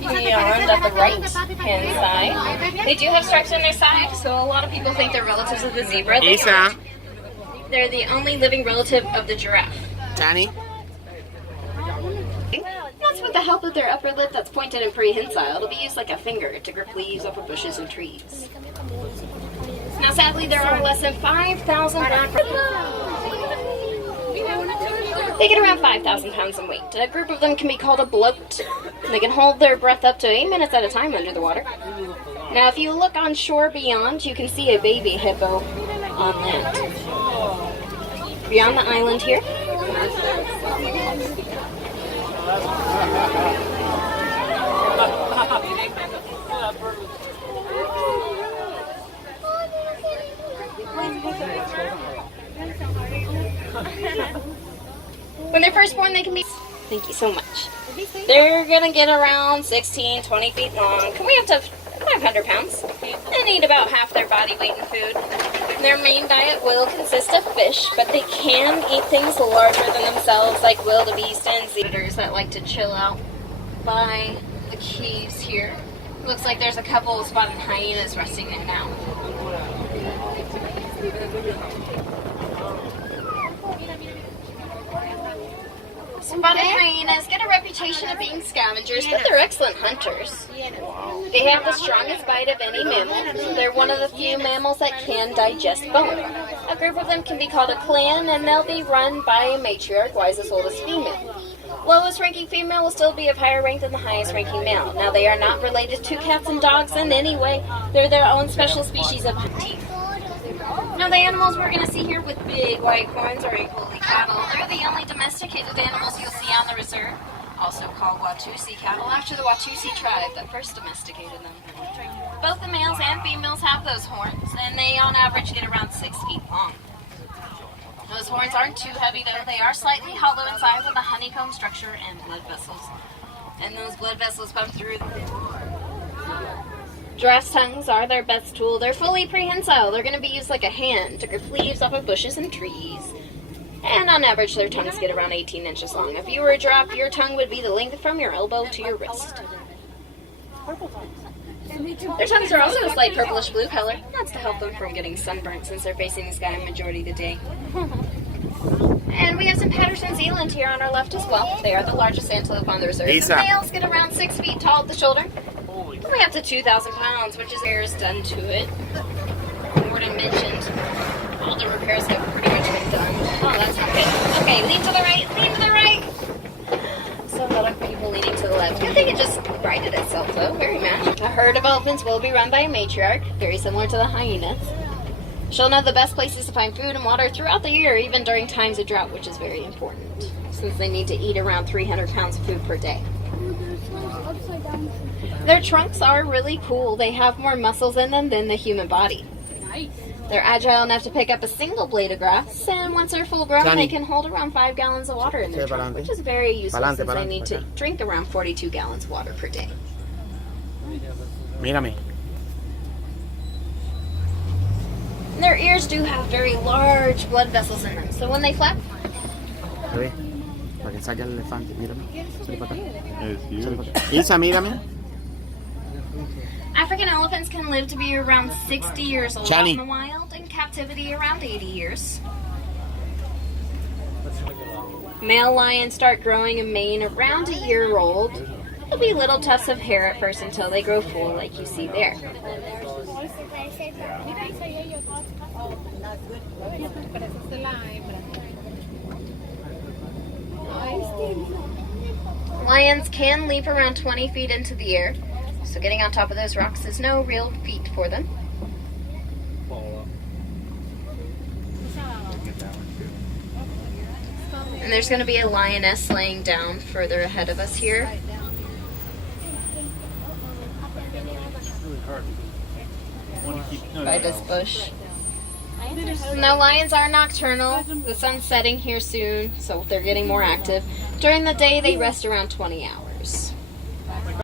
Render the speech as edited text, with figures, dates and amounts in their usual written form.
Beyond at the right-hand side, they do have stripes on their side, so a lot of people think they're relatives of the zebra. They aren't. They're the only living relative of the giraffe. Danny? That's with the help of their upper lip that's pointed and prehensile. It'll be used like a finger to grip leaves off of bushes and trees. Now, sadly, there are less than 5,000 pounds. They get around 5,000 pounds in weight. A group of them can be called a bloat. They can hold their breath up to 8 minutes at a time under the water. Now, if you look on shore beyond, you can see a baby hippo on land. Beyond the island here. When they're first born, they can be... Thank you so much. They're going to get around 16, 20 feet long. Can we up to 500 pounds? And eat about half their body weight in food. Their main diet will consist of fish, but they can eat things larger than themselves, like wildebeest and zebras that like to chill out by the caves here. Looks like there's a couple of spotted hyenas resting there now. Spotted hyenas get a reputation of being scavengers, but they're excellent hunters. They have the strongest bite of any mammal. They're one of the few mammals that can digest bone. A group of them can be called a clan, and they'll be run by a matriarch, wisest oldest female. Lowest ranking female will still be of higher rank than the highest ranking male. Now, they are not related to cats and dogs in any way. They're their own special species of hunting. Now, the animals we're going to see here with big white horns are equally cattle. They're the only domesticated animals you'll see on the reserve, also called Watusi cattle, after the Watusi tribe that first domesticated them. Both the males and females have those horns, and they on average get around 6 feet long. Those horns aren't too heavy though. They are slightly hollow inside with a honeycomb structure and blood vessels. And those blood vessels pump through. Giraffes' tongues are their best tool. They're fully prehensile. They're going to be used like a hand to grip leaves off of bushes and trees. And on average, their tongues get around 18 inches long. If you were a giraffe, your tongue would be the length from your elbow to your wrist. Their tongues are also a slight purplish blue color. That's to help them from getting sunburnt since they're facing the sky the majority of the day. And we have some Patterson Zealand here on our left as well. They are the largest antelope on the reserve. The males get around 6 feet tall at the shoulder. Only up to 2,000 pounds, which is repairs done to it. Gordon mentioned all the repairs have pretty much been done. Oh, that's not good. Okay, lean to the right, lean to the right. So a lot of people leaning to the left. Good thing it just righted itself though, very matched. A herd of elephants will be run by a matriarch, very similar to the hyenas. She'll know the best places to find food and water throughout the year, even during times of drought, which is very important, since they need to eat around 300 pounds of food per day. Their trunks are really cool. They have more muscles in them than the human body. They're agile enough to pick up a single blade of grass, and once they're full grown, they can hold around 5 gallons of water in their trunk, which is very useful since they need to drink around 42 gallons of water per day. Mírame. And their ears do have very large blood vessels in them, so when they flap... Para que saque el elefante, mírame. Es huge. Isa, mírame. African elephants can live to be around 60 years old out in the wild, in captivity around 80 years. Male lions start growing a mane around a year old. There'll be little tufts of hair at first until they grow full like you see there. Lions can leap around 20 feet into the air, so getting on top of those rocks is no real feat for them. And there's going to be a lioness laying down further ahead of us here. By this bush. No, lions are nocturnal. The sun's setting here soon, so they're getting more active. During the day, they rest around 20 hours.